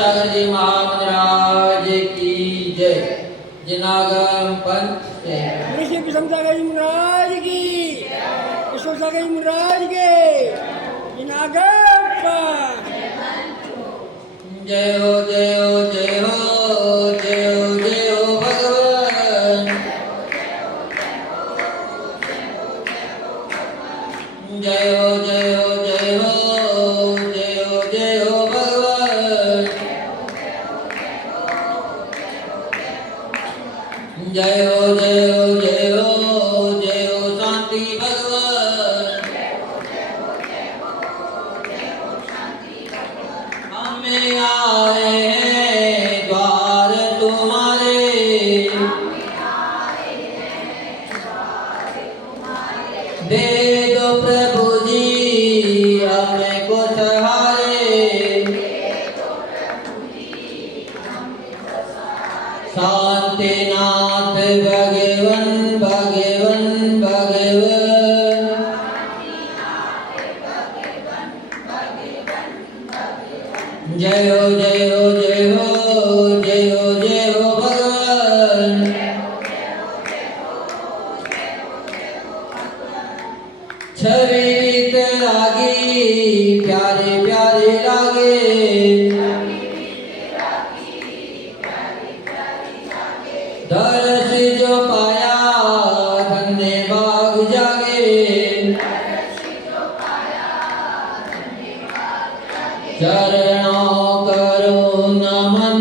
सागर जी महाराज की जय। जिनागम पंथ ऋषि किस्म सागर जी महाराज की, ईश्वर सागर जी महाराज के, जिनागम पंथ। जय हो जय हो जय हो जय हो जय हो भगवान। जय हो जय हो जय हो जय हो जय हो भगवान। जय हो जय हो जय हो जय हो शांति भगवान। हमें आए हैं द्वार तुम्हारे, दे दो प्रभु जी हमें को सहारे। शांतिनाथ भगवन भगवन भगवन। जय हो जय हो जय हो जय हो जय हो भगवान। छवि लागी प्यारे प्यारे लागे, दर्श जो पाया धन्य बाग जागे। चरणों करो नमन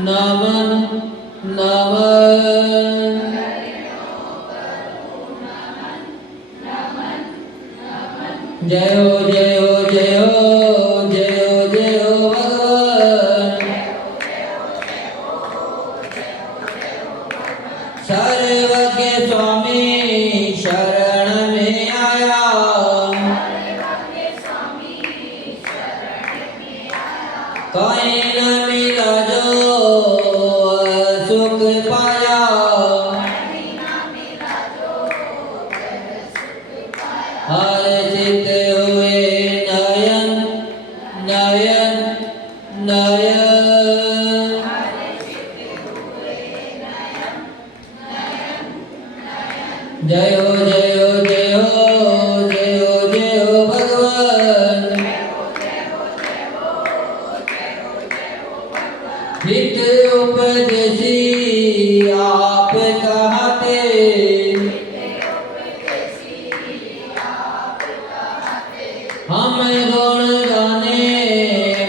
नमन नमन। जय हो जय हो जय हो जय हो जय हो भगवान। सर्वज्ञ स्वामी शरण में आया, कहीं न मिला जो सुख पाया। हर्षित हुए नयन नयन नयन। जय हो जय हो जय हो जय हो जय हो भगवान। हित उपदेशी आप कहते, हम गुण गाने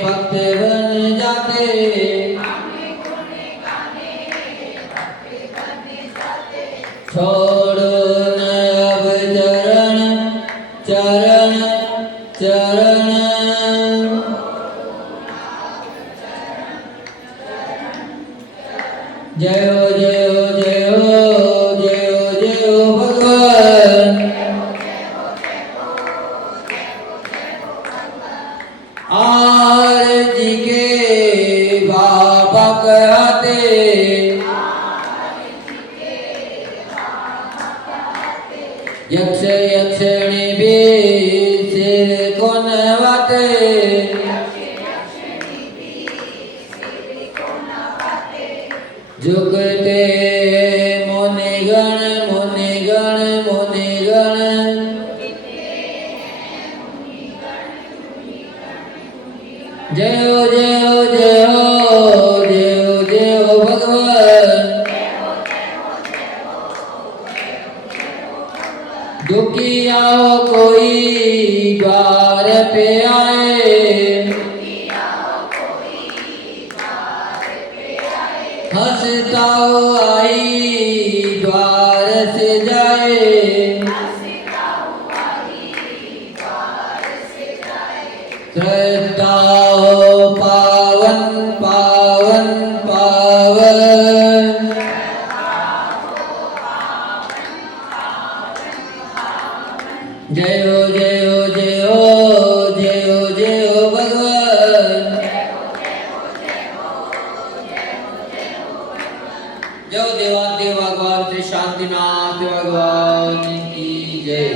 भक्त बन जाते। छोड़ो न अब चरण चरण चरण। जय हो जय हो जय हो जय हो जय हो भगवान। आरती के बाबा कहते, यक्ष यक्षिणी भी सिर को नवाते। झुकते मुनिगण मुनिगण मुनिगण। जय हो जय हो जय हो जय हो जय हो भगवान। दुखिया कोई द्वार पे आए, हंसता आई द्वार से जाए। श्रद्धा हो पावन पावन पावन। जय हो जय हो जय हो जय हो जय हो भगवान। जय देवादेव भगवान श्री शांतिनाथ भगवान की जय।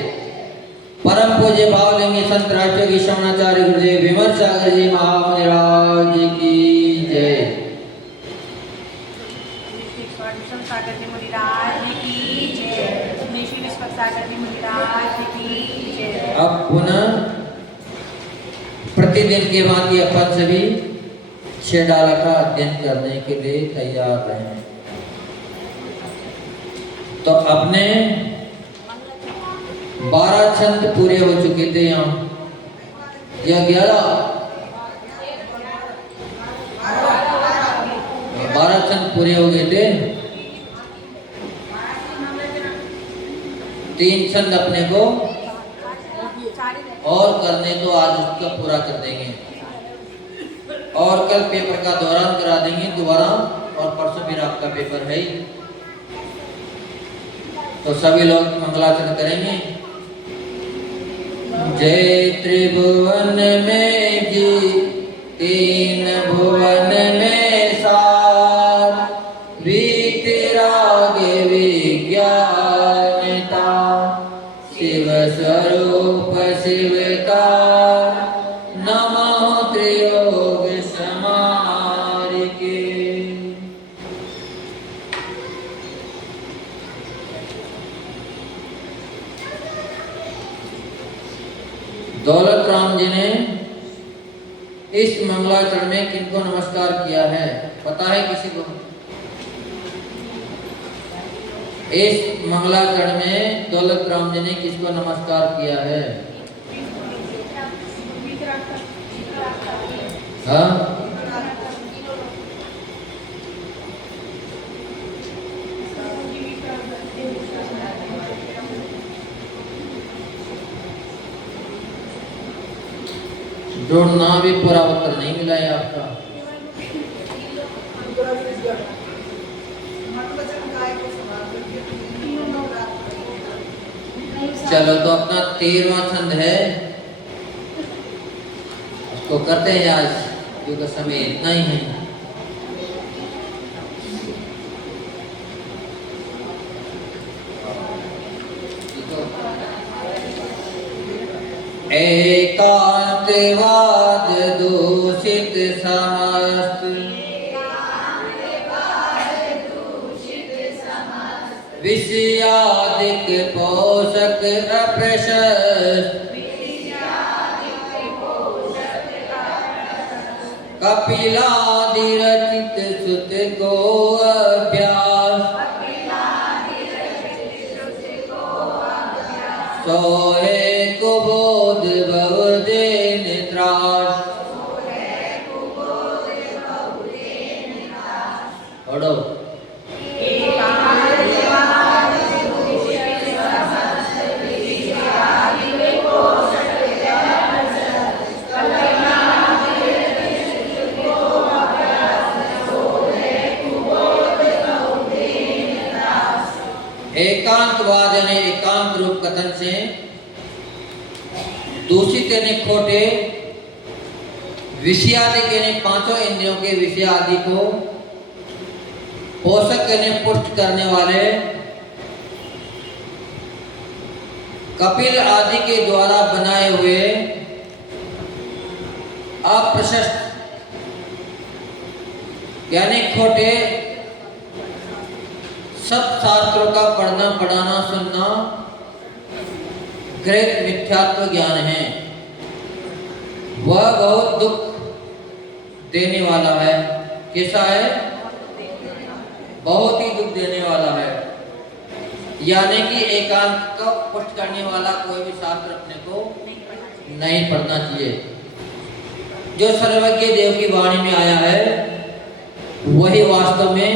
परम पूज्य भावलिंगी संत राष्ट्रीय श्रवणाचार्य गुरुदेव विमल सागर जी महाराज की अब पुनः प्रतिदिन के भांति अपन सभी 6 डाला का अध्ययन करने के लिए तैयार रहें। तो अपने 12 छंद पूरे हो चुके थे यहाँ, या 11? 12 छंद पूरे हो गए थे। 3 छंद अपने को और करने तो आज उसका पूरा कर देंगे, और कल पेपर का दौरान करा देंगे दोबारा, और परसों फिर आपका पेपर है ही। तो सभी लोग मंगलाचरण करेंगे। जय त्रिभुवन में जी 3 भुवन में सार, वीतराग विज्ञानता, शिव स्वरूप शिवता, नमः त्रियोग समारिके। दौलत राम जी ने इस मंगलाचरण में किनको नमस्कार किया है, पता है किसी को? इस मंगलाचरण में दौलत राम जी ने किसको नमस्कार किया है? हाँ? ढूंढना भी पूरा उत्तर नहीं मिला है आपका। चलो तो अपना 13वां छंद है, उसको करते हैं आज, क्योंकि समय इतना ही है। एकांतवाद दूषित समस्त, विषयादिक पोषक अप्रशस्त, कपिलादि रचित सुत को अभ्यास, सोहे कुबोध बहुदेन त्रास। पढ़ो। एकांतवाद यानी एकांत रूप कथन से, दूषित यानी खोटे, विषयादिक यानी 5 इंद्रियों के विषय आदि को, पोषक यानी पुष्ट करने वाले, कपिल आदि के द्वारा बनाए हुए अप्रशस्त यानी खोटे सब शास्त्रों का पढ़ना पढ़ाना सुनना ग्रहित मिथ्यात्व ज्ञान है। वह बहुत दुख देने वाला है। कैसा है? बहुत ही दुख देने वाला है। यानी कि एकांत को पुष्ट करने वाला कोई भी शास्त्र अपने को नहीं पढ़ना चाहिए। जो सर्वज्ञ देव की वाणी में आया है वही वास्तव में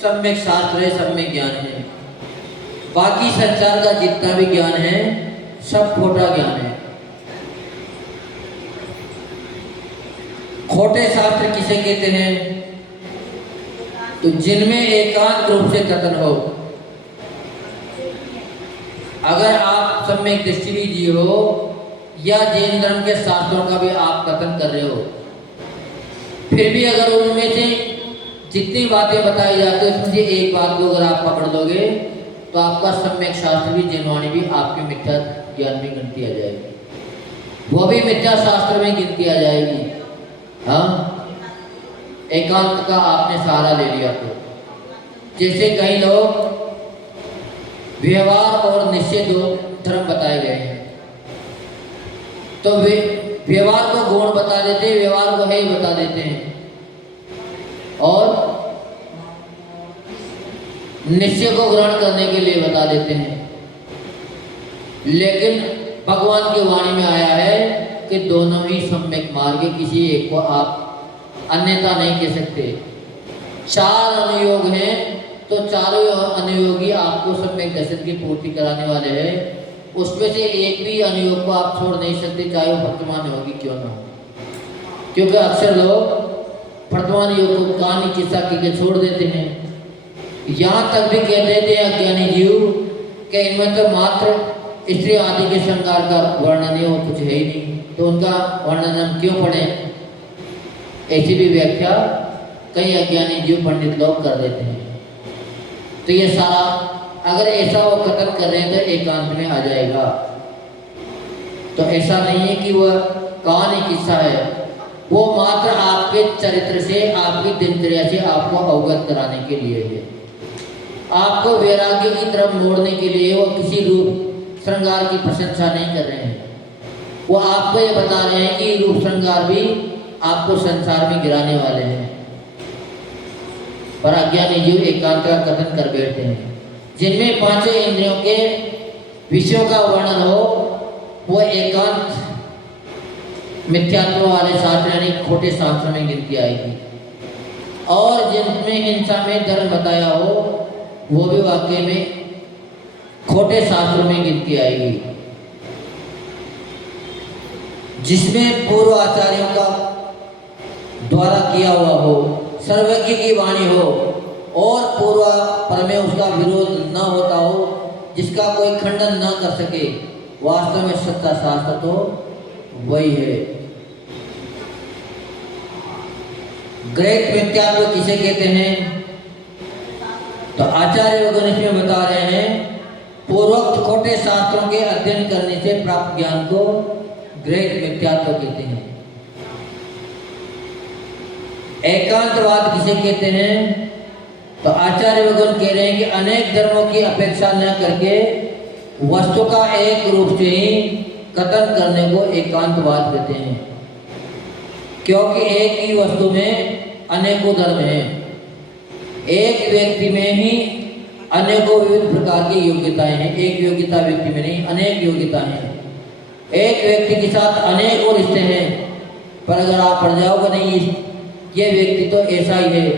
सम्यक शास्त्र है, सम्यक ज्ञान है। बाकी संसार का जितना भी ज्ञान है सब खोटा ज्ञान है। खोटे शास्त्र किसे कहते हैं? तो जिनमें एकांत रूप से कथन हो। अगर आप सम्यक दृष्टि जी हो या जैन धर्म के शास्त्रों का भी आप कथन कर रहे हो, फिर भी अगर उनमें से जितनी बातें बताई जाती है उसमें से एक बात को अगर आप पकड़ लोगे तो आपका सम्यक शास्त्र भी, जैनवाणी भी आपके मिथ्या ज्ञान में गिनती आ जाएगी, वो भी मिथ्या शास्त्र में गिनती आ जाएगी। हाँ, एकांत का आपने सहारा ले लिया तो। जैसे कई लोग व्यवहार और निश्चय धर्म बताए गए हैं। तो वे व्यवहार को गुण बता देते हैं, व्यवहार को है बता देते हैं, और निश्चय को ग्रहण करने के लिए बता देते हैं। लेकिन भगवान की वाणी में आया है कि दोनों ही सम्यक मार्ग, किसी एक को आप अन्यथा नहीं कह सकते। 4 अनुयोग हैं, तो चारों अनुयोगी आपको सम्यक दर्शन की पूर्ति कराने वाले हैं। उसमें से एक भी अनुयोग को आप छोड़ नहीं सकते, चाहे वो वर्तमान योगी क्यों ना हो। क्योंकि अक्सर लोग वर्तमान योग को कहानी किस्सा के छोड़ देते हैं। यहाँ तक भी कह देते हैं अज्ञानी जीव कि इनमें तो मात्र स्त्री आदि के श्रृंगार का वर्णन है, वो कुछ है ही नहीं, तो उनका वर्णन हम क्यों पढ़ें। ऐसी भी व्याख्या कई अज्ञानी जीव पंडित लोग कर देते हैं। तो ये सारा अगर ऐसा वो कथन कर रहे हैं तो एकांत में आ जाएगा। तो ऐसा नहीं है कि वह कहानी किस्सा है, वो मात्र आपके चरित्र से, आपकी दिनचर्या से आपको अवगत कराने के लिए है, आपको वैराग्य की तरफ मोड़ने के लिए। वो किसी रूप श्रृंगार की प्रशंसा नहीं कर रहे हैं, वो आपको ये बता रहे हैं कि रूप श्रृंगार भी आपको संसार में गिराने वाले हैं। पर अज्ञानी जीव एकांत का कथन कर बैठते हैं। जिनमें 5 इंद्रियों के विषयों का वर्णन हो, वो एकांत मिथ्यात्व वाले शास्त्र यानी खोटे शास्त्र में गिनती आएगी। और जिनमें हिंसा में धर्म बताया हो, वो भी वाकई में खोटे शास्त्रों में गिनती आएगी। जिसमें पूर्व आचार्यों का द्वारा किया हुआ हो, सर्वज्ञ की वाणी हो, और पूर्व पर में उसका विरोध न होता हो, जिसका कोई खंडन न कर सके, वास्तव में सच्चा शास्त्र तो वही है। ग्रेट मिथ्यात्व किसे कहते हैं? तो आचार्य वगैरह इसमें बता रहे हैं, पूर्वोक्त खोटे शास्त्रों के अध्ययन करने से प्राप्त ज्ञान को ग्रेट मिथ्यात्व कहते हैं। एकांतवाद किसे कहते हैं? तो आचार्य वगैरह कह रहे हैं कि अनेक धर्मों की अपेक्षा न करके वस्तु का एक रूप से ही कथन करने को एकांतवाद कहते हैं। क्योंकि एक ही वस्तु में अनेकों धर्म हैं, एक व्यक्ति में ही अनेकों विविध प्रकार की योग्यताएं हैं। एक योग्यता व्यक्ति में नहीं, अनेक योग्यता हैं। एक व्यक्ति के साथ अनेकों रिश्ते हैं, पर अगर आप पढ़ जाओगे नहीं ये व्यक्ति तो ऐसा ही है,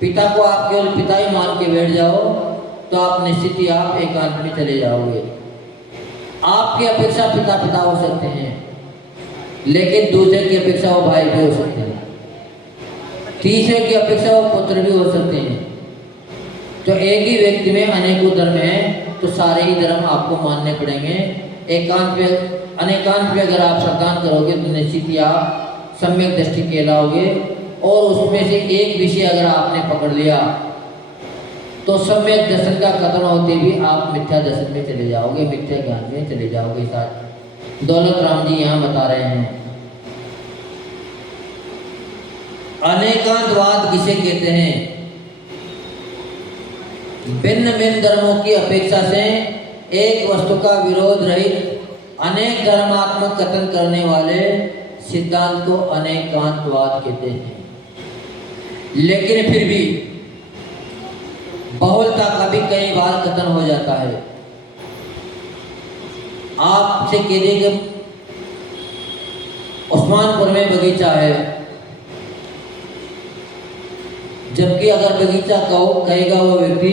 पिता को आप केवल पिता ही मान के बैठ जाओ, तो आप निश्चित ही आप एकांत में चले जाओगे। आपकी अपेक्षा पिता पिता हो सकते हैं, लेकिन दूसरे की अपेक्षा वो भाई भी हो सकते हैं, तीसरे की अपेक्षा वो पुत्र भी हो सकते हैं। तो एक ही व्यक्ति में अनेकों धर्म हैं, तो सारे ही धर्म आपको मानने पड़ेंगे। एकांत पे अनेकांत पे अगर आप श्रद्धान करोगे तो निश्चित ही आप सम्यक दृष्टि कहलाओगे। और उसमें से एक विषय अगर आपने पकड़ लिया तो सम्यक दर्शन का कथन होते भी आप मिथ्या दर्शन में चले जाओगे, मिथ्या ज्ञान में चले जाओगे। साथ दौलत राम जी यहाँ बता रहे हैं। अनेकांतवाद किसे कहते हैं? भिन्न भिन्न धर्मों की अपेक्षा से एक वस्तु का विरोध रहित अनेक धर्मात्मक कथन करने वाले सिद्धांत को अनेकांतवाद कहते हैं। लेकिन फिर भी बहुलता का भी कई बार कथन हो जाता है। आपसे कह दें कि उस्मानपुर में बगीचा है, जबकि अगर बगीचा कहेगा वो व्यक्ति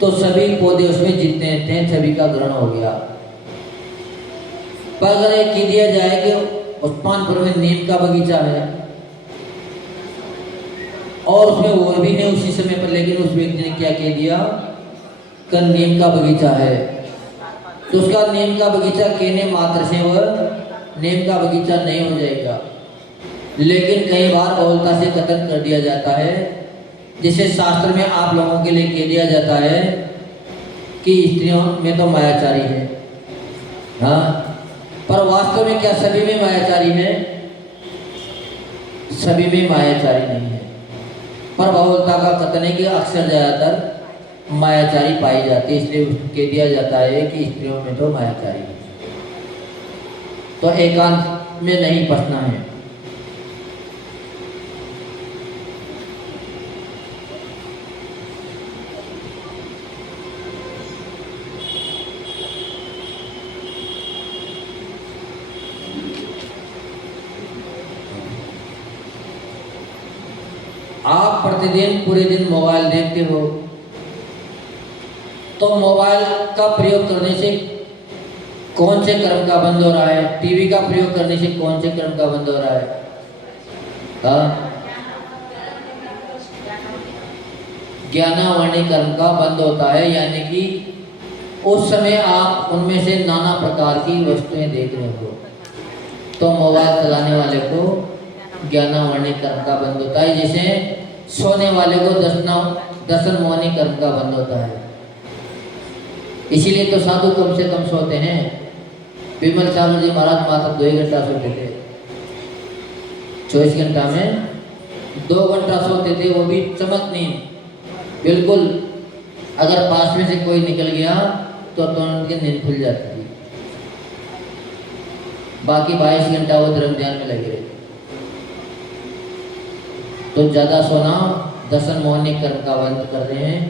तो सभी पौधे उसमें जितने हैं सभी का ग्रहण हो गया। पर अगर ये कह दिया जाए कि उस्मानपुर में नीम का बगीचा है और उसमें वो भी नहीं उसी समय पर, लेकिन उस व्यक्ति ने क्या कह दिया कि नीम का बगीचा है, तो उसका नीम का बगीचा कहने मात्र से वह नीम का बगीचा नहीं हो जाएगा। लेकिन कई बार बहुलता से कथन कर दिया जाता है, जिसे शास्त्र में आप लोगों के लिए कह दिया जाता है कि स्त्रियों में तो मायाचारी है। हाँ, पर वास्तव में क्या सभी में मायाचारी है? सभी में मायाचारी नहीं है। पर बहुलता का कथन है कि अक्सर ज़्यादातर मायाचारी पाई जाती है, इसलिए कह दिया जाता है कि स्त्रियों में तो मायाचारी है। तो एकांत में नहीं फंसना है। आप प्रतिदिन पूरे दिन मोबाइल देखते हो, तो मोबाइल का प्रयोग करने से कौन से कर्म का बंध हो रहा है? टीवी का प्रयोग करने से कौन से कर्म का बंध हो रहा है? ज्ञानावर्णी कर्म का बंद होता है, यानी कि उस समय आप उनमें से नाना प्रकार की वस्तुएं देख रहे हो, तो मोबाइल चलाने वाले को ज्ञानावर्णी कर्म का बंद होता है। जैसे सोने वाले को दसन मोहनी कर्म का बंद होता है। इसीलिए तो साधु कम से कम सोते हैं। विमल चावल जी महाराज मात्र 2 घंटा सोते थे, 24 घंटा में 2 घंटा सोते थे, वो भी चमक नींद बिल्कुल। अगर पास में से कोई निकल गया तो उनकी नींद खुल जाती थी। बाकी 22 घंटा वो धर्म ध्यान में लगे रहते। तो ज़्यादा सोना दसन मोहनी कर्म का बंद कर रहे हैं।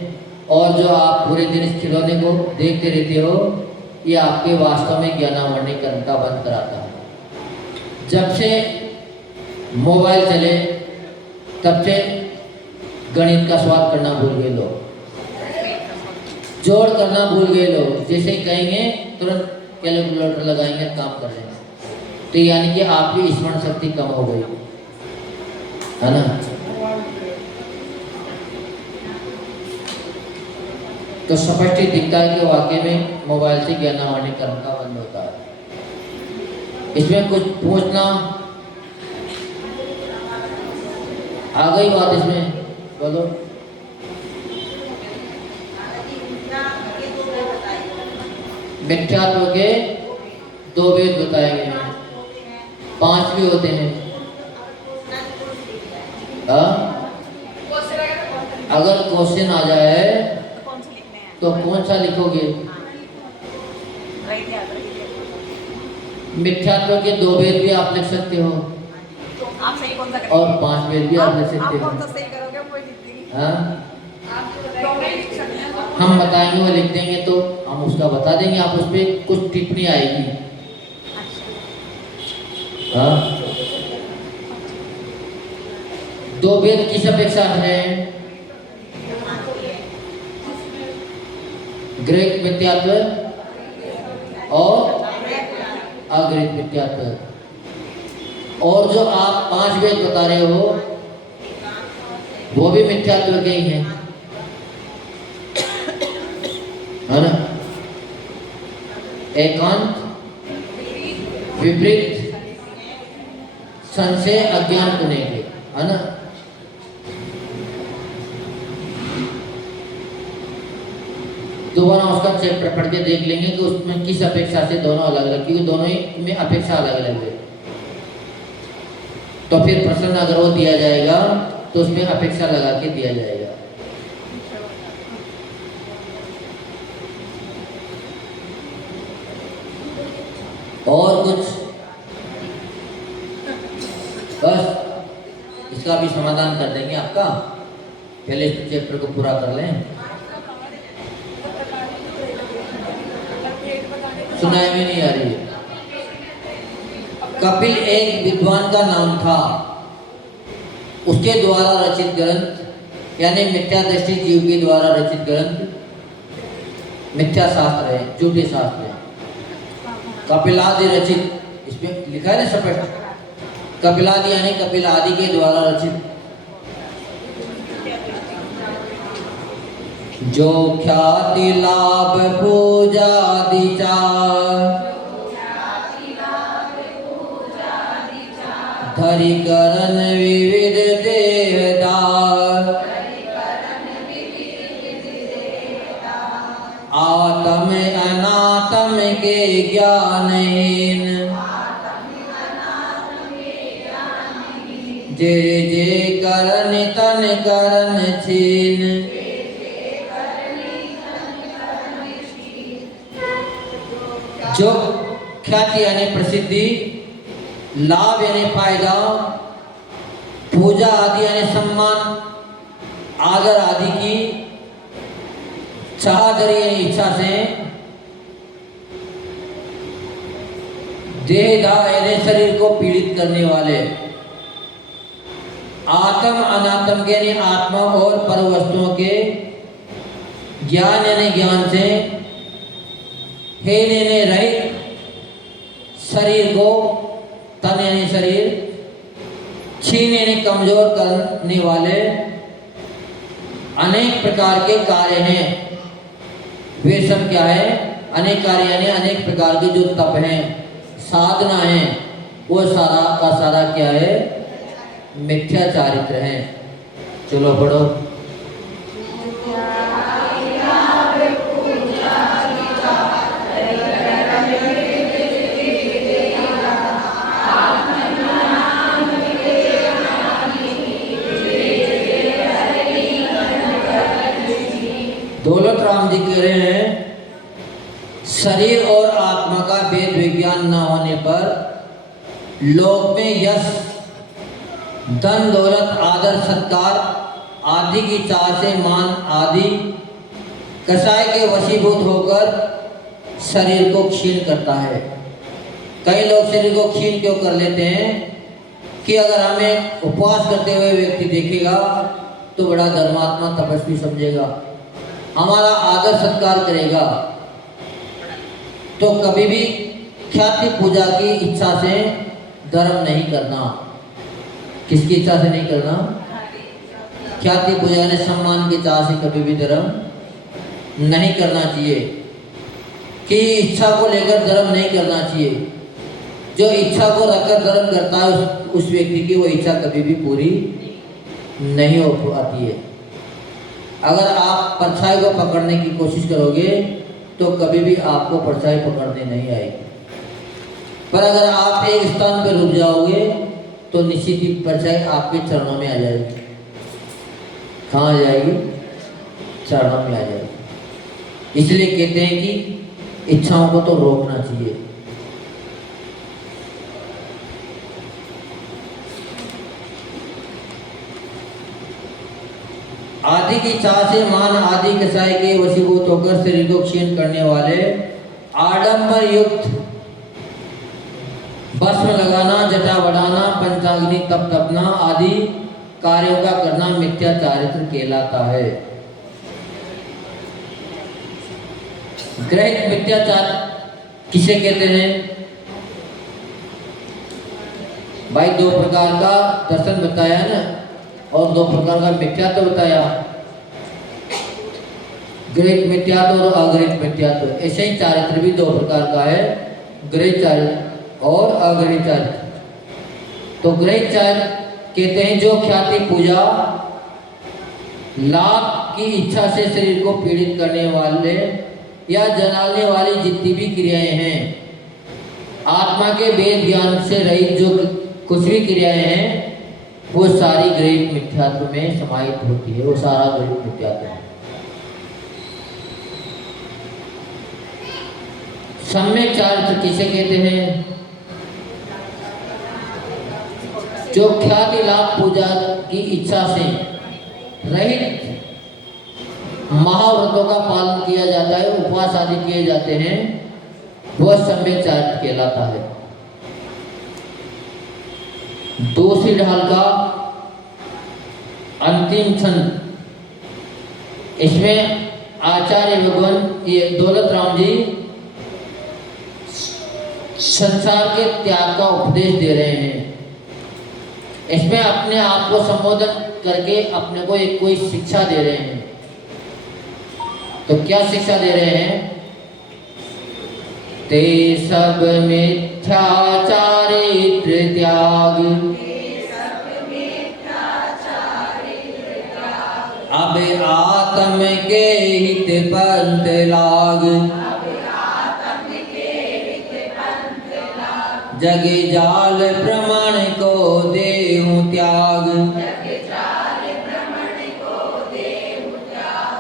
और जो आप पूरे दिन इस खिलौने को देखते रहते हो, ये आपके वास्तव में ज्ञानावर्णी कर्म का बंद कराता है। जब से मोबाइल चले तब से गणित का स्वाद करना भूल गए लोग, जोड़ करना भूल गए लोग। जैसे ही कहेंगे तुरंत कैलकुलेटर लगाएंगे, काम कर लेंगे। तो यानी कि आपकी स्मरण शक्ति कम हो गई है ना। तो स्पष्ट दिखता है कि वाकई में मोबाइल से ज्ञानावर्णी कर्म का बंद होता है। इसमें कुछ पूछना आ गई बात? इसमें बोलो। मिथ्यात्व के 2 भेद बताए गए हैं, 5 भी होते हैं। अगर क्वेश्चन आ जाए तो कौन सा लिखोगे? मिथ्यात्व के 2 भेद भी आप लिख सकते हो, आप सही कौन सा और 5 भेद भी आप लिख सकते हो। कौन सा सही करोगे वो लिख देंगे। हाँ, हम बताएंगे, वो लिख देंगे, तो हम उसका बता देंगे, आप उस पर कुछ टिप्पणी आएगी। हाँ, 2 भेद किस अपेक्षा है? ग्रेक मिथ्यात्व और अग्रेक मिथ्यात्व। और जो आप 5 भेद बता रहे हो वो भी मिथ्यात्व के ही हैं, है ना। एकांत, विपरीत, संशय, अज्ञान को नहीं, है ना। दोबारा उसका चैप्टर पढ़ के देख लेंगे कि उसमें किस अपेक्षा से दोनों अलग अलग, क्योंकि दोनों ही में अपेक्षा अलग अलग है। तो फिर प्रश्न अगर वो दिया जाएगा तो उसमें अपेक्षा लगा के दिया जाएगा। और कुछ? बस इसका भी समाधान कर देंगे आपका। पहले इस चैप्टर को पूरा कर लें। सुनाई में नहीं आ रही है। कपिल एक विद्वान का नाम था। उसके द्वारा रचित ग्रंथ, यानी मिथ्या दृष्टि जीव के द्वारा रचित ग्रंथ मिथ्या शास्त्र है, झूठे शास्त्र है। कपिलादि रचित, इसमें लिखा है ना स्पष्ट, कपिलादि यानी कपिल आदि के द्वारा रचित। जो ख्याति लाभ पूजादि चार, धरि करन विविध देहदार, आत्म अनात्म के ज्ञानहीन, जे जे करन तन करन छीन, जो ख्याति यानी प्रसिद्धि, लाभ यानी फायदा, पूजा आदि यानी सम्मान, आदर आदि की चाहदरी यानी इच्छा से, देहदाह यानी शरीर को पीड़ित करने वाले, आत्म अनात्म के यानी आत्मा और पर वस्तुओं के ज्ञान यानी ज्ञान से, हेन यानी रहित शरीर को, तन यानी शरीर, छीन यानी कमजोर करने वाले अनेक प्रकार के कार्य हैं। वे सब क्या है? अनेक कार्य यानी अनेक प्रकार के जो तप हैं, साधना है, वो सारा का सारा क्या है? मिथ्या चारित्र है। चलो पढ़ो। दौलत राम जी कह रहे हैं, शरीर और आत्मा का वेद विज्ञान न होने पर लोक में यश, धन दौलत, आदर सत्कार आदि की चाह से मान आदि कसाय के वशीभूत होकर शरीर को क्षीण करता है। कई लोग शरीर को क्षीण क्यों कर लेते हैं कि अगर हमें उपवास करते हुए व्यक्ति देखेगा तो बड़ा धर्मात्मा तपस्वी समझेगा, हमारा आदर सत्कार करेगा। तो कभी भी ख्याति पूजा की इच्छा से धर्म नहीं करना। किसकी इच्छा से नहीं करना? ख्याति पूजा ने सम्मान की चाह से कभी भी धर्म नहीं करना चाहिए, कि इच्छा को लेकर धर्म नहीं करना चाहिए। जो इच्छा को रखकर धर्म करता है उस व्यक्ति की वो इच्छा कभी भी पूरी नहीं हो पाती है। अगर आप परछाई को पकड़ने की कोशिश करोगे तो कभी भी आपको परछाई पकड़ने नहीं आएगी, पर अगर आप एक स्थान पर रुक जाओगे तो निश्चित ही परछाई आपके चरणों में आ जाएगी। कहाँ आ जाएगी? चरणों में आ जाएगी। इसलिए कहते हैं कि इच्छाओं को तो रोकना चाहिए। आदि की चाह से मान आदि कसाय के वशीभूत होकर शरीर को क्षीण करने वाले, आडंबर युक्त भस्म लगाना, जटा बढ़ाना, पंचाग्नि तप तपना आदि कार्यों का करना मिथ्या चारित्र कहलाता है। ग्रहित मिथ्याचार किसे कहते हैं? भाई दो प्रकार का दर्शन बताया ना, और दो प्रकार का मिथ्यात्व बताया, गृहित मिथ्यात्व और अगृहित मिथ्यात्व। ऐसे ही चारित्र भी दो प्रकार का है, गृहित चारित्र और अगृहित चारित्र। तो गृहित चारित्र कहते हैं जो ख्याति पूजा, लाभ की इच्छा से शरीर को पीड़ित करने वाले या जलाने वाली जितनी भी क्रियाएं हैं, आत्मा के वेद ज्ञान से रहित जो कुछ भी क्रियाएं हैं, वो सारी गृहित मिथ्यात्व में समाहित होती है। वो सारा गृहित मिथ्यात्व है। सम्यक चारित्र किसे कहते हैं? जो ख्याति लाभ पूजा की इच्छा से रहित महाव्रतों का पालन किया जाता है, उपवास आदि किए जाते हैं, वह सम्यक चारित्र कहलाता है। दूसरी ढाल का अंतिम छंद, इसमें आचार्य भगवान ये दौलत राम जी संसार के त्याग का उपदेश दे रहे हैं। इसमें अपने आप को संबोधन करके अपने को एक कोई शिक्षा दे रहे हैं। तो क्या शिक्षा दे रहे हैं? ते सब मिथ्या चारित्र त्याग, अब आत्म के हित पंथ लाग, जग जाल प्रमाण को देहु त्याग,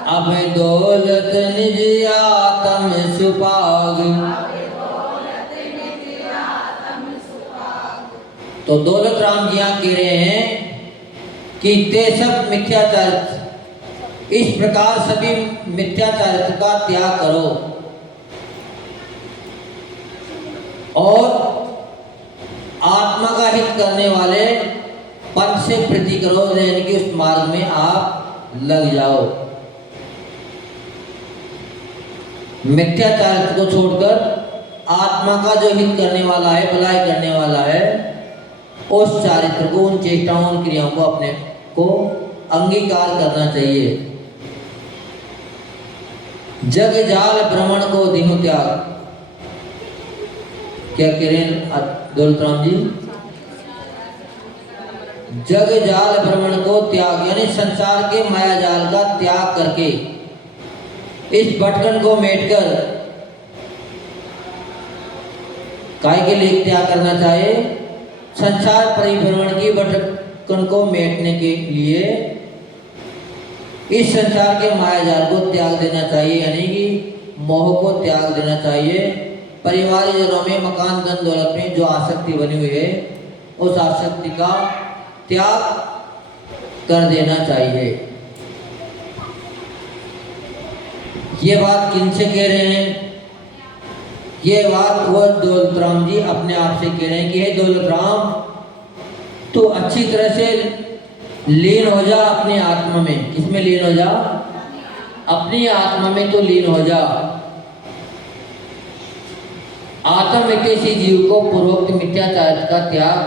अब दौलत निज आत्म सुपाग, तो दौलत राम जी यहाँ कह रहे हैं कि ते सब मिथ्याचारित्र, इस प्रकार सभी मिथ्याचारित्र का त्याग करो और आत्मा का हित करने वाले पंथ से प्रीति करो, यानी कि उस मार्ग में आप लग जाओ। मिथ्याचारित्र को छोड़कर आत्मा का जो हित करने वाला है, भलाई करने वाला है, उस चारित्र को, उन चेष्टाओं, उन क्रियाओं को अपने को अंगीकार करना चाहिए। जग जाल भ्रमण को दिहु त्याग, क्या कह रहे हैं दौलत राम जी? जग जाल भ्रमण को त्याग, यानी संसार के माया जाल का त्याग करके इस भटकन को मेटकर, काय के लिए त्याग करना चाहिए? संसार परिभ्रमण की भटकन को मेटने के लिए इस संसार के माया जाल को त्याग देना चाहिए, यानी कि मोह को त्याग देना चाहिए। परिवार जनों में, मकान, धन दौलत में जो आसक्ति बनी हुई है, उस आसक्ति का त्याग कर देना चाहिए। ये बात किनसे कह रहे हैं? ये बात वो दौलत राम जी अपने आप से कह रहे हैं कि हे दौलत राम, तो अच्छी तरह से लीन हो जा अपनी आत्मा में। किसमें लीन हो जा? अपनी आत्मा में तो लीन हो जा। आत्महितैषी जीव को पूर्वोक्त मिथ्याचार का त्याग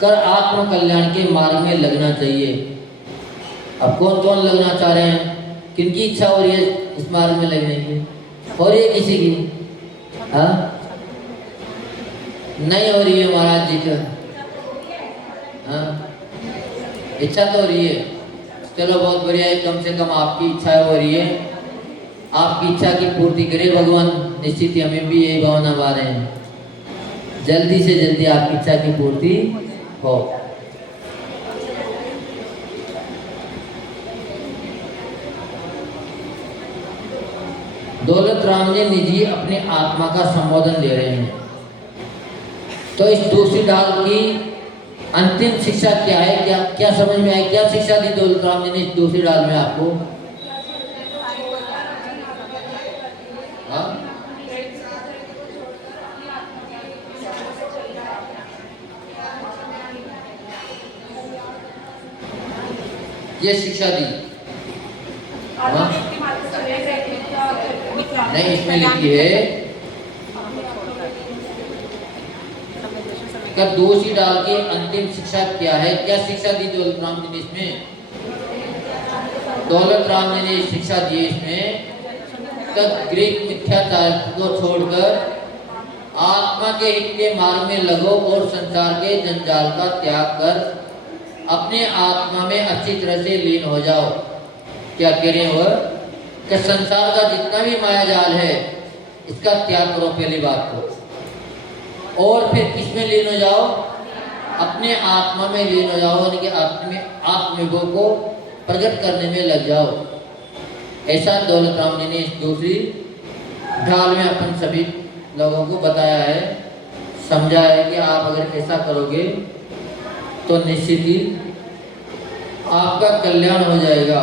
कर आत्म कल्याण के मार्ग में लगना चाहिए। अब कौन कौन लगना चाह रहे हैं? किनकी इच्छा हो रही है इस मार्ग में लगने की? हो रही है किसी की? हाँ, नहीं हो रही है महाराज जी का? हाँ, इच्छा तो हो रही है। चलो बहुत बढ़िया है, कम से कम आपकी इच्छा हो रही है। आपकी इच्छा की पूर्ति करे भगवान। निश्चित ही हमें भी यही भावना बा रहे हैं, जल्दी से जल्दी आपकी इच्छा की पूर्ति हो। दौलत राम जी निजी अपने आत्मा का संबोधन दे रहे हैं। तो इस दूसरी डाल की अंतिम शिक्षा क्या है? क्या क्या समझ में आए? क्या शिक्षा दी दौलत राम जी ने इस दूसरी डाल में आपको? हाँ? ये शिक्षा दी? हाँ? नहीं, इसमें लिखी है कि दूसरी डाल की अंतिम शिक्षा क्या है? क्या शिक्षा दी दौलत राम जी ने इसमें? दौलत राम जी ने शिक्षा दी इसमें कि ग्रीक मिथ्याचार को छोड़कर आत्मा के हित के मार्ग में लगो और संसार के जंजाल का त्याग कर अपने आत्मा में अच्छी तरह से लीन हो जाओ। क्या कह रहे हैं वह? कि संसार का जितना भी माया जाल है इसका त्याग करो पहली बात तो, और फिर किस में लीन हो जाओ? अपने आत्मा में लीन हो जाओ, यानी कि आत्मविभव को प्रकट करने में लग जाओ। ऐसा दौलत राम जी ने इस दूसरी ढाल में अपन सभी लोगों को बताया है, समझाया है कि आप अगर ऐसा करोगे तो निश्चित ही आपका कल्याण हो जाएगा।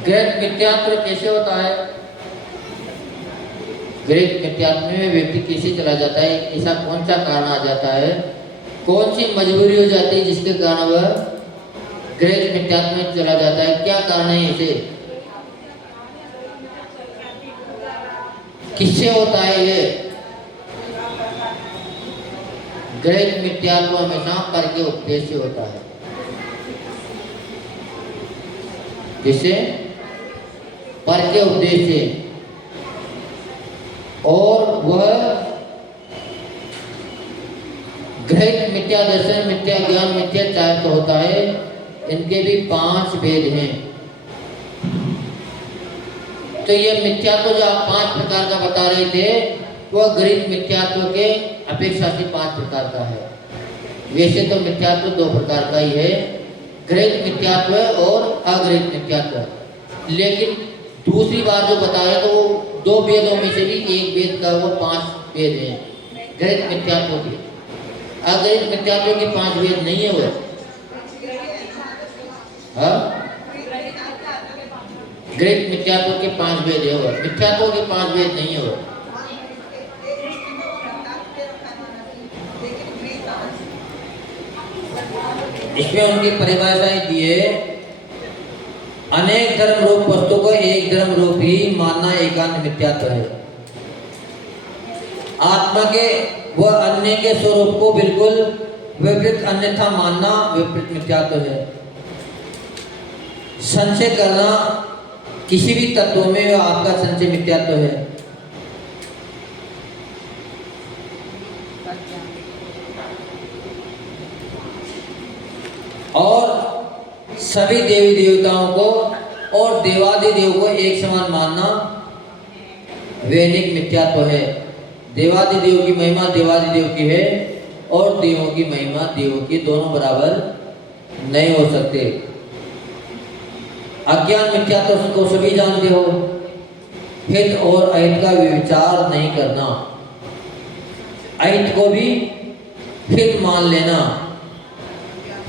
ग्रहित मिथ्यात्व कैसे होता है? ग्रहित मिथ्यात्व में व्यक्ति कैसे चला जाता है? ऐसा कौन सा कारण आ जाता है? कौन सी मजबूरी हो जाती है जिसके कारण वह ग्रहित मिथ्यात्व में चला जाता है? क्या कारण है इसे? किससे होता है ये? ग्रहित मिथ्यात्व हमेशा पर के उपदेश से होता है। किससे? पर के उपदेश से। और वह ग्रहित मिथ्या दर्शन, मिथ्या ज्ञान, मिथ्याचार तो होता है। इनके भी 5 भेद हैं। तो ये मिथ्यात्व जो आप 5 प्रकार का बता रहे थे, वह ग्रहित मिथ्यात्व के अपेक्षा से 5 प्रकार का है। वैसे तो मिथ्यात्व दो प्रकार का ही है, गृहीत मिथ्यात्व और अगृहीत मिथ्यात्व। लेकिन दूसरी बार जो बताया तो वो दो वेदों में से भी एक वेद का वो 5 वेद हैं गृहीत मिथ्यात्व के। अगृहीत मिथ्यात्व के 5 वेद नहीं है वो। हाँ, गृहीत मिथ्यात्व के 5 वेद है वो, मिथ्यात्व के 5 वेद नहीं है वो। इसमें उनकी परिभाषाएं दी है, अनेक धर्म रूप वस्तु को एक धर्म रूप ही मानना एकांत मिथ्यात्व है। आत्मा के व अन्य के स्वरूप को बिल्कुल विपरीत अन्यथा मानना विपरीत मिथ्यात्व है। संशय करना किसी भी तत्व में आपका संशय मिथ्यात्व है। और सभी देवी देवताओं को और देवादिदेव को एक समान मानना वैदिक मिथ्यात्व है। देवादिदेव की महिमा देवादिदेव की है और देवों की महिमा देवों की, दोनों बराबर नहीं हो सकते। अज्ञान मिथ्यात्व को सभी जानते हो। हित और अहित का विचार नहीं करना, अहित को भी हित मान लेना,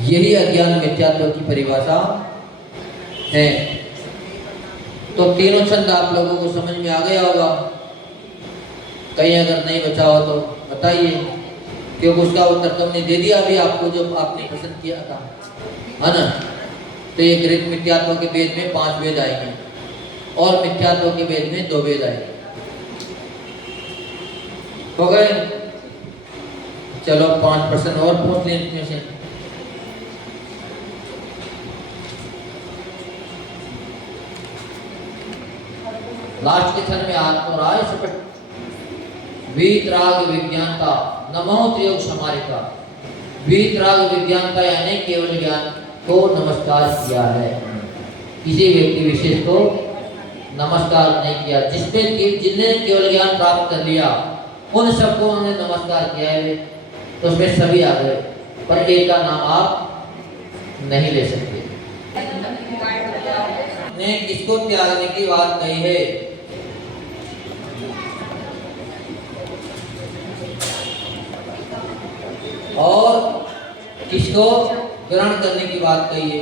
यही अज्ञान मिथ्यात्व की परिभाषा है। तो तीनों छंद आप लोगों को समझ में आ गया होगा। कहीं अगर नहीं बचा हो तो बताइए, क्योंकि उसका उत्तर तो हमने दे दिया अभी आपको जो आपने पसंद किया था, है ना। तो ये गृहीत मिथ्यात्व के वेद में 5 वेद आएंगे और मिथ्यात्व के वेद में 2 वेद आएंगे। हो गए? चलो 5 प्रश्न और पूछ लें इनमें से। लास्ट के क्षण में आत्म राय सपट वीतराग विज्ञानता नमो योग समारिका। वीतराग विज्ञानता यानी केवल ज्ञान को नमस्कार किया है, किसी व्यक्ति विशेष को नमस्कार नहीं किया। जिनने केवल ज्ञान प्राप्त कर लिया उन सबको उन्होंने नमस्कार किया है, तो उसमें सभी आ गए, पर एक का नाम आप नहीं ले सकते। ने किसको त्यागने की बात कही है? और किसको ग्रहण करने की बात कही है?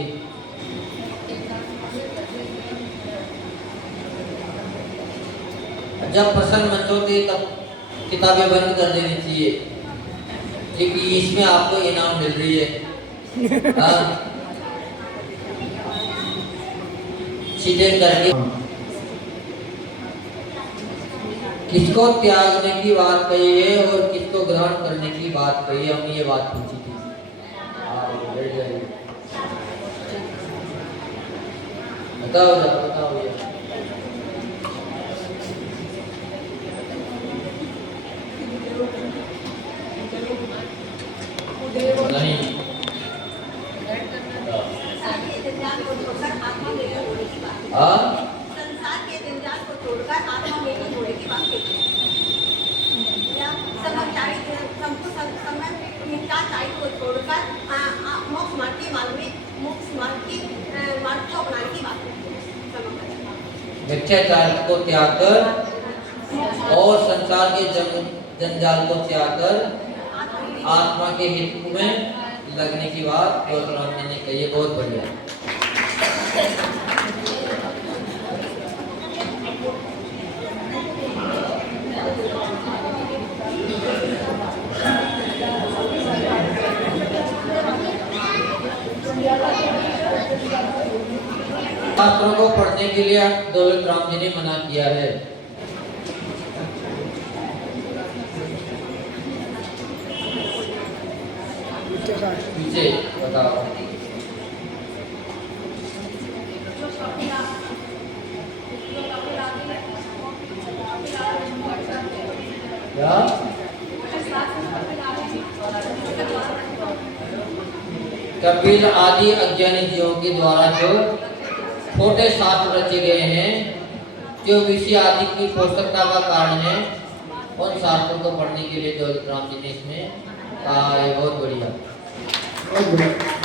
जब प्रसन्न मंच होते तब किताबें बंद कर देनी चाहिए, क्योंकि इसमें आपको इनाम मिल रही है। सीधे करके किसको त्यागने की बात कही है और किसको ग्रहण करने की बात कही है, हम ये बात पूछी थी। बताओ बताओ नहीं। संसार के जंजाल को छोड़कर आत्मा में ही होने की बात है। को छोड़कर मोक्ष मार्ग के मार्ग में मोक्ष मार्ग को अपनाने की बात है। मिथ्याचार को त्याग कर और संसार के जंजाल को त्याग कर आत्मा के हित में लगने की बात गौतम ने कही है। बहुत बढ़िया। शास्त्रों को पढ़ने के लिए दौलत राम जी ने मना किया है। पीछे बताओ। क्या? कपिल आदि अज्ञानी जीवों के द्वारा जो छोटे शास्त्र रचे गए हैं, जो विषय आदि की पोषकता का कारण है, उन शास्त्रों को पढ़ने के लिए दौलत राम जी ने इसमें कहा है। बहुत बढ़िया। बहुत बढ़िया।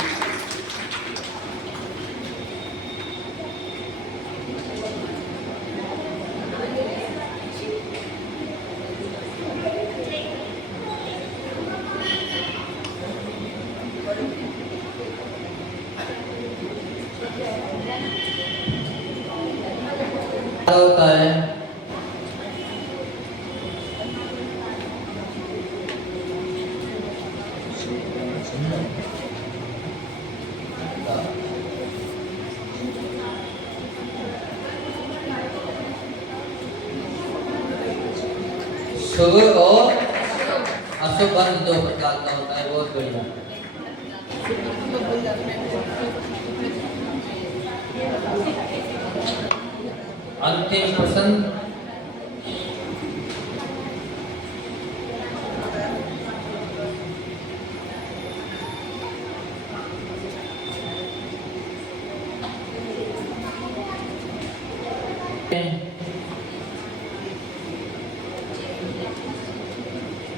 क्या होता है? शुभ और अशुभ अंत दो प्रकार का होता है। बहुत बढ़िया। अंतिम प्रश्न।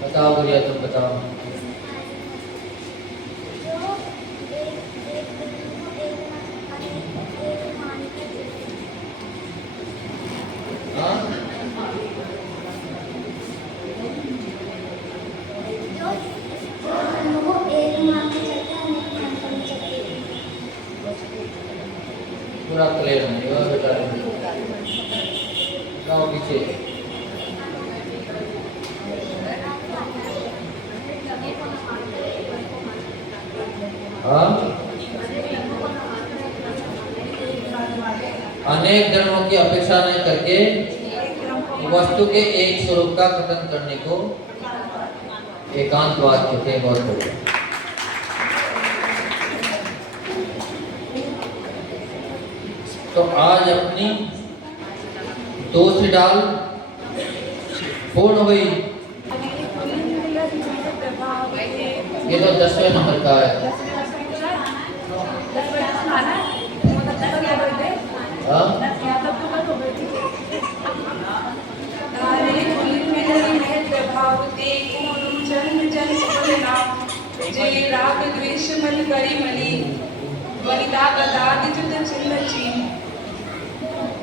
बताओ गुड़िया, तुम बताओ। हाँ? पूरा क्लियर नहीं हुआ बेटा। जाओ पीछे। हाँ? अनेक धर्मों की अपेक्षा न करके वस्तु के एक स्वरूप का कथन करने को एकांतवाद कहते हैं। बहुत बढ़िया। तो आज अपनी दूसरी डाल पूर्ण हुई। ये तो 10वें नंबर का है। हाँ? राग द्वेष मन करी मनी वनिता गदादि जुत चिन्ह चीन।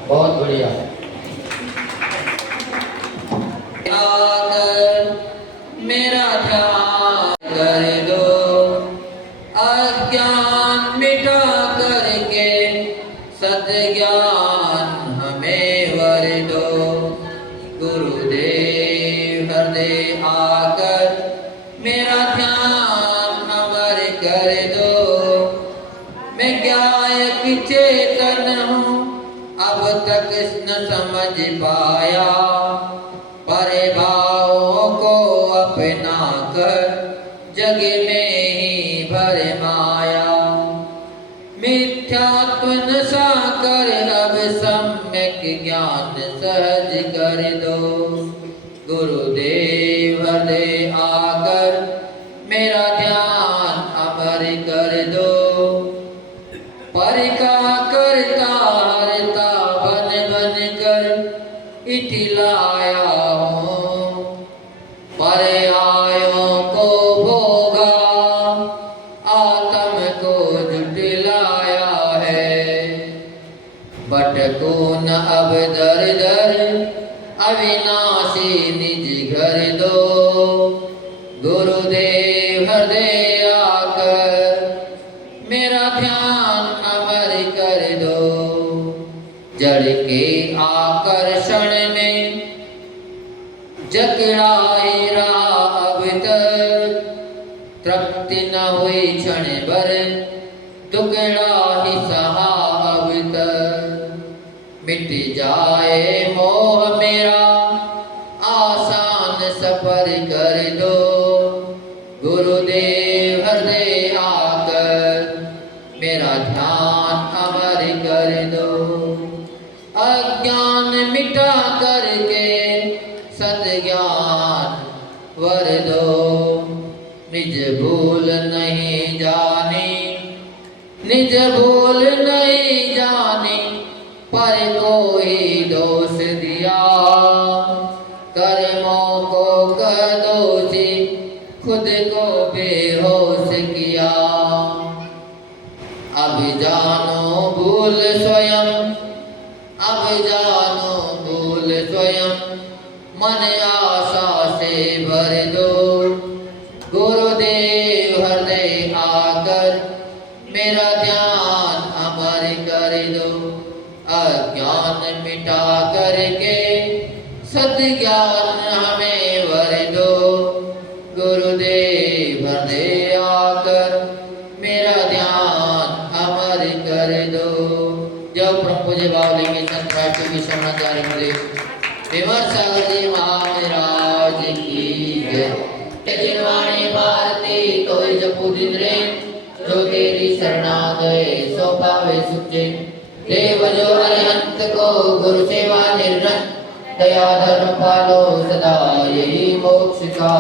बहुत बढ़िया। आकर मेरा ध्यान कर दो, अज्ञान मिटा करके सद्ज्ञान हमें वर दो। गुरुदेव हृदय आकर मेरा ध्यान अमर कर दो। मैं ज्ञायक चेतन हूँ, अब तक न समझ पाया, परिभावों को अपना कर जग में ही भर माया। मिथ्यात्व नशा कर अब सम्यक ज्ञान सहज कर दो। गुरुदेव हृदय आकर मेरा ध्यान अमर कर दो। पर का करता हरता बन बन कर इठलाया हूँ, पर आयों को भोगा आत्म को जुटलाया है। भटको न अब दर दर अविनाशी निज घर दो। गुरुदेव हृदय आकर मेरा ध्यान अमर कर दो। जड़ के आकर्षण में जकड़ाए रहा अब तक, तृप्ति न हुई क्षण भर दुकड़ा ही सहा अब तक। मिट जाए मोह मेरा आसान सफर कर दो। गुरुदेव हृदय आकर मेरा ध्यान अमर कर दो। अज्ञान मिटा करके सद्ज्ञान वर दो। निज भूल नहीं जानी, निज भूल नहीं जानी, पर कोई दोष दिया। कर्मों को कर दोषी, खुद को बेहोश किया। भूल स्वयं, अब जानो भूल स्वयं, मन आशा से भर दो। गुरुदेव हृदय आकर मेरा ध्यान अमर कर दो। अज्ञान मिटा करके सद्ज्ञान हमें वर दो। गुरुदेव हृदय आकर मेरा ध्यान अमर कर दो। जब प्रभु जी बावली संत राष्ट्र की समाचार मिले विमर सागर जी महाराज की जय। जिनवाणी भारती तो जपू दिन रे, जो तेरी शरणा गए सो पावे सुखे। देव जो अरिहंत को गुरु सेवा निर्रत, दया धर्म पालो सदा यही मोक्ष का